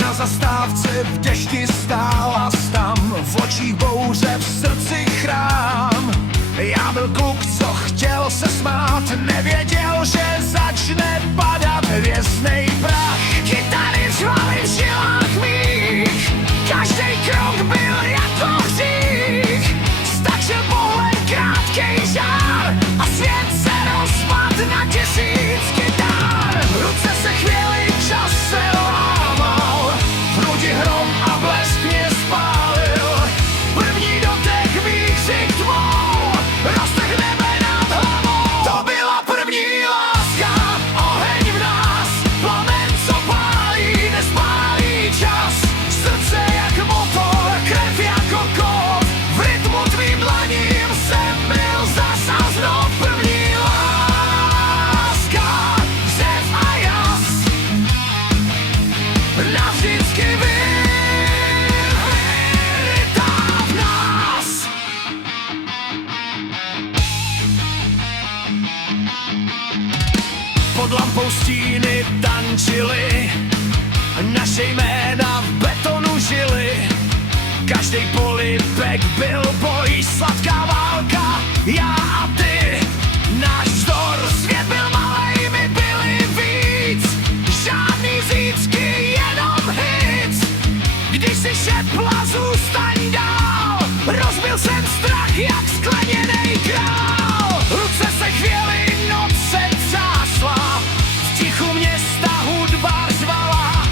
Na zastávce v dešti stála tam, v očích bouře, v srdci chrám. Já byl kluk, co chtěl se smát, nevěděl, že začne padat hvězdnej prach. Kytary řvaly v žilách mých, každej krok byl jako hřích. Stačil pohled, krátkej žár a svět se rozpad na tisíc kytar. Ruce se chvěly, čas se lámal, v hrudi hrom a blesk mě spálil. První dotek mých řik tmou, roztah nebe nad hlavou. To byla první láska, oheň v nás, plamen, co pálí, nespálí čas. Srdce jak motor, krev jako kód, v rytmu tvým dlaním jsem byl zasa znov. První láska, řev a jas, navždycky vyrytá v nás. Pod lampou stíny tančily, naše jména v betonu žily. Každej polibek byl boj, sladká válka, já a ty. Náš vzdor, svět byl malej, my byli víc. Žádný zítřky, jenom hit. Když si šepla, zůstaň dál. Rozbil jsem strach jak skleněnej král. Ruce se chvěly, noc se třásla, v tichu města hudba řvala.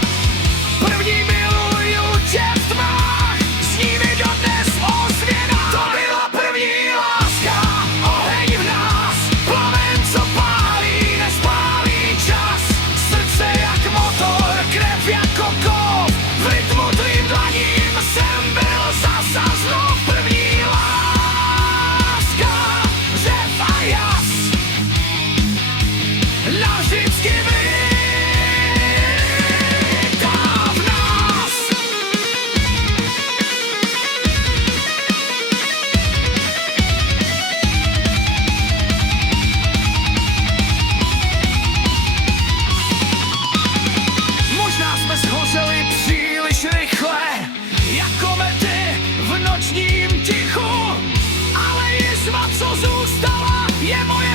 První miluju tě v tmách, s nimi dodnes ozvěna. To byla první láska, oheň v nás, plamen, co pálí, nespálí čas. Srdce jak motor, krev jako kov, v rytmu tvým dlaním jsem byl zasa znov. První láska, řev a jas, navždycky vyrytá v nás. Možná jsme schořeli příliš rychle, jako mety v nočním tichu, ale jizva, co zůstala, je moje